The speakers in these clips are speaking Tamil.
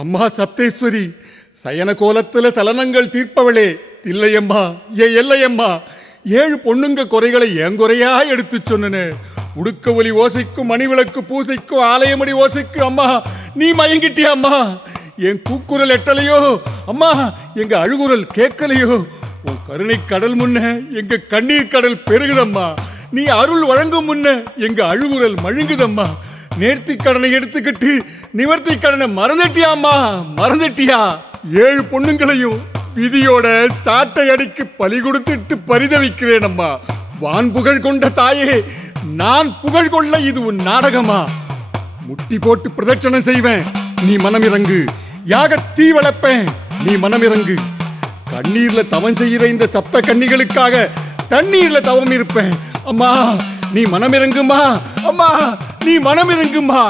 அம்மா சப்தேஸ்வரி, சயன கோலத்துல சலனங்கள் தீர்ப்பவளே தில்லையம்மா, எல்லையம்மா, 7 பொண்ணுங்க குறைகளை என் குறையா எடுத்து சொன்னனே. உடுக்க ஒலி ஓசைக்கும் மணிவிளக்கு பூசைக்கும் ஆலயமணி ஓசைக்கு அம்மா நீ மயங்கிட்டியா அம்மா? என் கூக்குரல் எட்டலையோ அம்மா, எங்க அழுகுரல் கேட்கலையோ? உன் கருணை கடல் முன்ன எங்க கண்ணீர் கடல் பெருகுதம்மா. நீ அருள் வழங்கும் முன்ன எங்க அழுகுரல் மழுங்குதம்மா. நேர்த்தி கடனை எடுத்துக்கிட்டு நிவர்த்தி கடனை மறந்துட்டியாம்மா, மறந்துட்டியா? 7 பொண்ணுங்களையும் விதியோட சாட்டை அடிக்கு பலி கொடுத்துட்டு பரிதவிக்கிறேன் அம்மா. வான் புகழ் கொண்ட தாயே, நான் புகழ் கொள்ள இது உன் நாடகமா? முட்டி போட்டு பிரதட்சணம் செய்வேன், நீ மனமிறங்கு. யாக தீ வளர்ப்பேன், நீ மனமிறங்கு. கண்ணீர்ல தவம் செய்கிற இந்த சப்த கன்னிகளுக்காக தண்ணீர்ல தவம் இருப்பேன். அம்மா நீ மனமிறங்குமா, அம்மா நீ மனமிறங்குமா.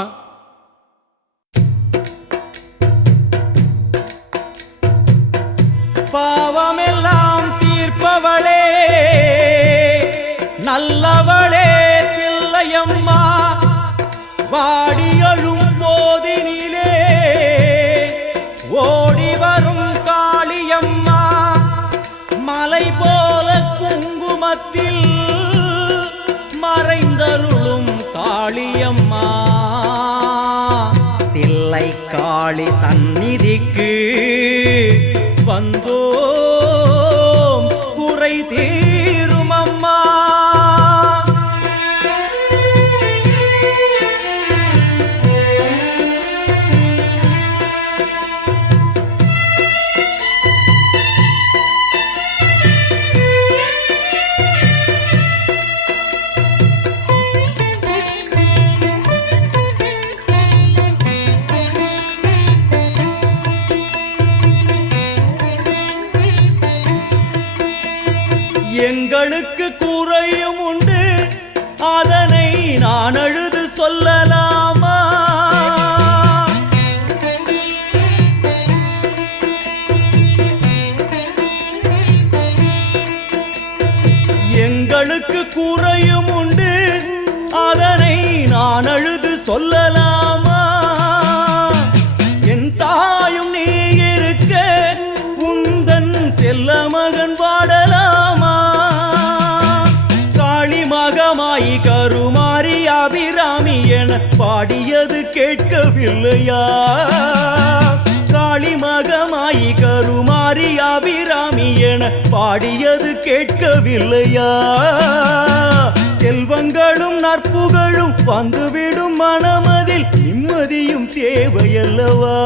பாவமெல்லாம் தீர்ப்பவளே, நல்லவளே தில்லையம்மா. வாடியழும் போதினிலே ஓடி வரும் காளியம்மா. மலை போல குங்குமத்தில் மறைந்தருளும் காளியம்மா. தில்லை காளி சந்நிதிக்கு வந்தோம் குறை தீரும் அம்மா. எங்களுக்கு குறையும் உண்டு, அதனை நான் அழுது சொல்லலாமா? எங்களுக்கு குறையும் உண்டு, அதனை நான் அழுது சொல்லலாமா? என் தாயும் நீ இருக்க உந்தன் செல்ல மகன் வாடலாமா? மகமாயி கருமாரி அபிராமி என பாடியது கேட்கவில்லையா? காளி மகமாயி கருமாரி அபிராமி என பாடியது கேட்கவில்லையா? செல்வங்களும் நற்புகழும் வந்துவிடும் மனமதில் நிம்மதியும் தேவையல்லவா?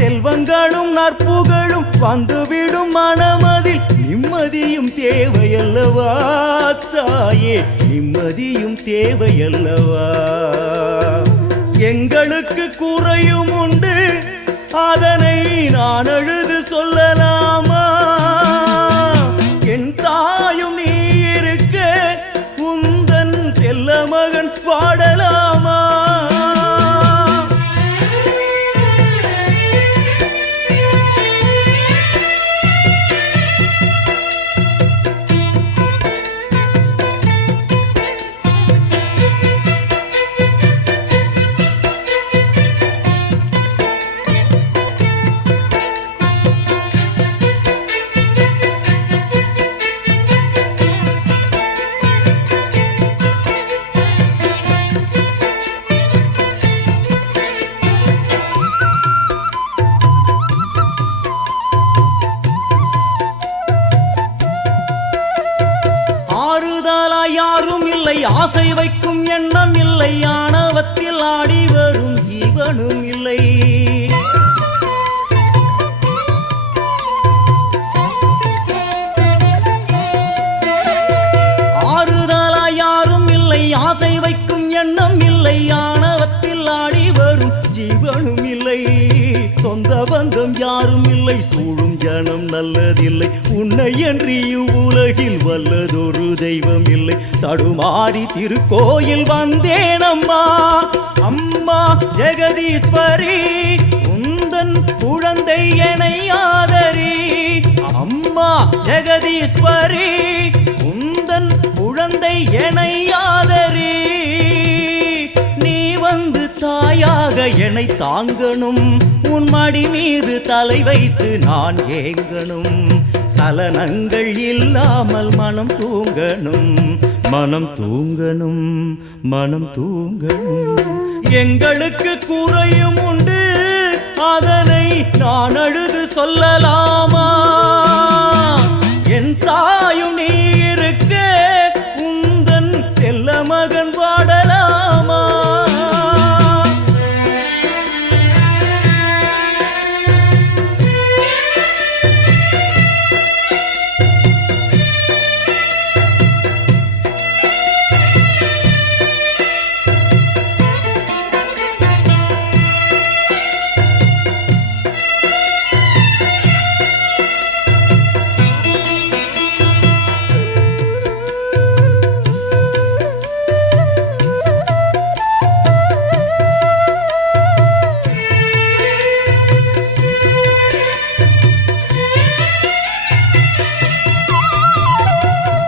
செல்வங்களும் நற்புகழும் வந்துவிடும் மனமதில் நிம்மதியும் தேவையல்லவா? தாயே நிம்மதியும் தேவையல்லவா? எங்களுக்கு குறையும் உண்டு, அதனை நான் அழுது சொல்லலாமா? என் தாயும் நீ இருக்க உந்தன் செல்ல மகன் பாடலாமா? யாரும் இல்லை, ஆசை வைக்கும் எண்ணம் இல்லை, ஆணவத்தில் ஆடி வரும் ஜீவனும் இல்லை. ஆறுதலா யாரும் இல்லை, ஆசை வைக்கும் எண்ணம் இல்லை, ஆணவத்தில் ஆடி வரும் ஜீவனும் இல்லை. சொந்த பந்தம் யாரும் இல்லை, சூழும் ஜனம் நல்லதில்லை, உன்னை என்று இவ்வுலகில் வல்லதொரு தெய்வம் இல்லை. தடுமாறி திருக்கோயில் வந்தேன் அம்மா. அம்மா ஜெகதீஸ்வரி உந்தன் குழந்தை என்னை ஆதரி. அம்மா ஜெகதீஸ்வரி உந்தன் குழந்தை என்னை ஆதரி. நீ வந்து தாயாக என்னை தாங்கணும், உன் மடி மீது தலை வைத்து நான் ஏங்கணும். சலனங்கள் இல்லாமல் மனம் தூங்கணும், மனம் தூங்கணும், மனம் தூங்கணும். எங்களுக்கு குறையும் உண்டு, அதனை நான் அழுது சொல்லலாமா? என் தாயும் நீ இருக்க உந்தன் செல்ல மகன் பாடலாமா?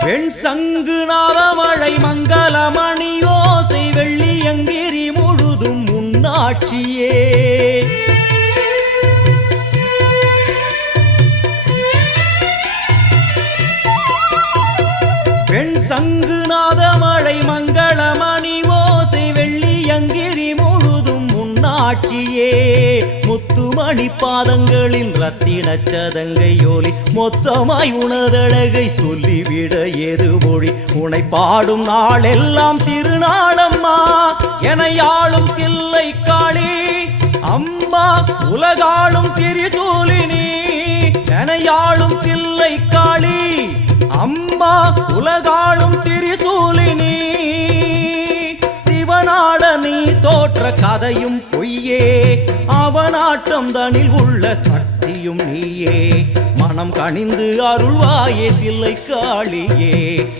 வெண் சங்கு நாதமழை மங்களமணி ஓசை வெள்ளியங்கிரி முழுதும் முன்னாட்சியே. வெண் சங்கு நாதமழை மங்களமணி ஓசை வெள்ளியங்கிரி முழுதும் முன்னாட்சியே. முத்துமணி பாதங்களின் ரத்தின சதங்கையோலி மொத்தமாய் உனதழகை சொல்லிவிட ஏது மொழி? உனை பாடும் நாளெல்லாம் திருநாளம்மா, எனையாளும் தில்லை காளி அம்மா, உலகாளும் திரிசூலினி. எனையாளும் தில்லை காளி அம்மா, உலகாளும் திரிசூலினி. சிவனாட நீ தோற்ற கதையும் பொய்யே, அவனாட்டம் தனில் உள்ள சக்தியும் நீயே. மனம் கனிந்து அருள்வாயே தில்லை காளியே,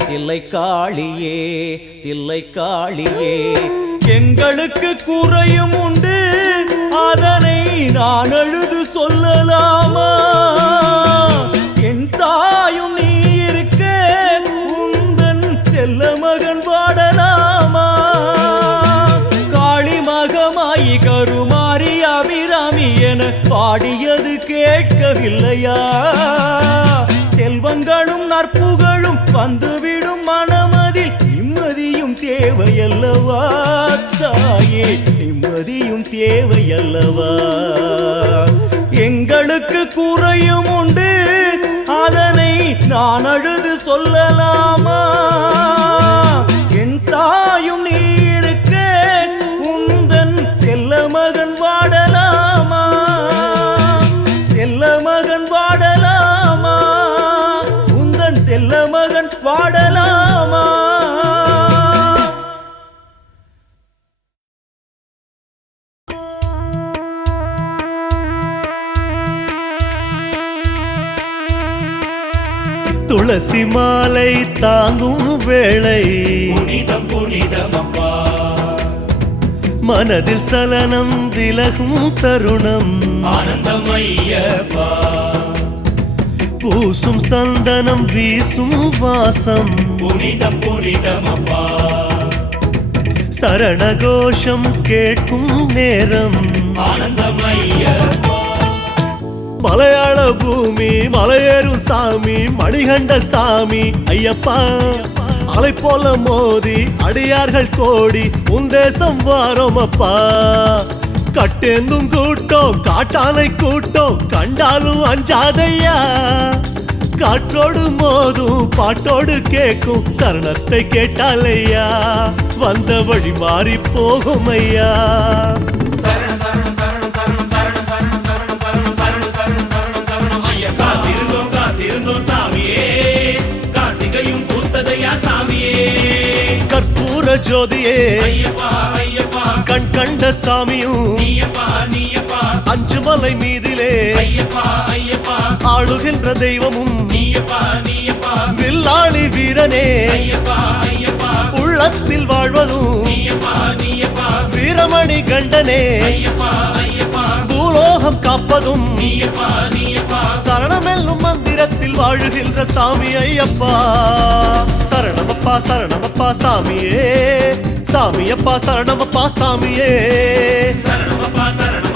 தில்லை காளியே, தில்லை காளியே. எங்களுக்கு குறையும் உண்டு, அதனை நான் அழுது சொல்லலாமா? என் தாயும் நீ இருக்க உந்தன் செல்ல மகன் பாடலாமா? காளி மகமாயி கருமாரி அபிராமி என பாடியது கேட்கவில்லையா? செல்வங்களும் நற்புகழும் வந்துவிடும் மனமதில் நிம்மதியும் தேவையல்லவா தாயே, நிம்மதியும் தேவையல்லவா? எங்களுக்கு குறையும் உண்டு, அதனை நான் அழுது சொல்லலாமா? என் தாயும் நீ இருக்க உந்தன் செல்ல மகன் வாடலாமா? செல்ல மகன் வாடலாமா? உந்தன் செல்ல மகன் வாடலாமா? துளசி மாலை தாங்கும் வேளை புனிதம் புனிதமப்பா, மனதில் சலனம் விலகும் தருணம் ஆனந்தமையப்பா. பூசும் சந்தனம் வீசும் வாசம் புனிதம் புனிதமப்பா, சரணகோஷம் கேட்கும் நேரம் ஆனந்தமையப்பா. மலையாள பூமி மலையேறும் சாமி மணிகண்ட சாமி ஐயப்பா, அலை போல மோதி அடியார்கள் கோடி உன் தேசம் வாரோமப்பா. கட்டேந்தும் கூட்டம் காட்டானை கூட்டம் கண்டாலும் அஞ்சாதையா, காற்றோடு மோதும் பாட்டோடு கேட்கும் சரணத்தை கேட்டாலையா, வந்த வழி மாறி போகும் ஐயா. சரணம் சரணம் சரணம் சரணம் சரணம் சரணம் சரணம் சரணம் சரணம் சரணம் சரணம் சரணம் ஐயா. காத்திருந்தோம் காத்திருந்தோம் சாமியே, கார்த்திகையும் பூத்ததையா சாமியே. கற்பூர ஜோதியே ஐயப்பா ஐயப்பா, கண் கண்ட சாமியும் நீயப்பா நீயப்பா. அஞ்சுமலை மீதிலே ஐயப்பா ஐயப்பா, ஆளுகின்ற தெய்வமும் நீயப்பா நீயப்பா. வில்லாளி வீரனே ஐயப்பா ஐயப்பா, உள்ளத்தில் வாழ்வதும் நீயப்பா நீயப்பா. வீரமணி கண்டனே ஐயப்பா ஐயப்பா, பூலோகம் காப்பதும் நீயப்பா நீயப்பா. சரணமெல்லும் மந்திரத்தில் வாழுகின்ற சாமி ஐயப்பா. சரணமப்பா சரணமப்பா சாமியே, சாமியப்பா சரணமப்பா சாமியே. சரணமப்பா சரணம்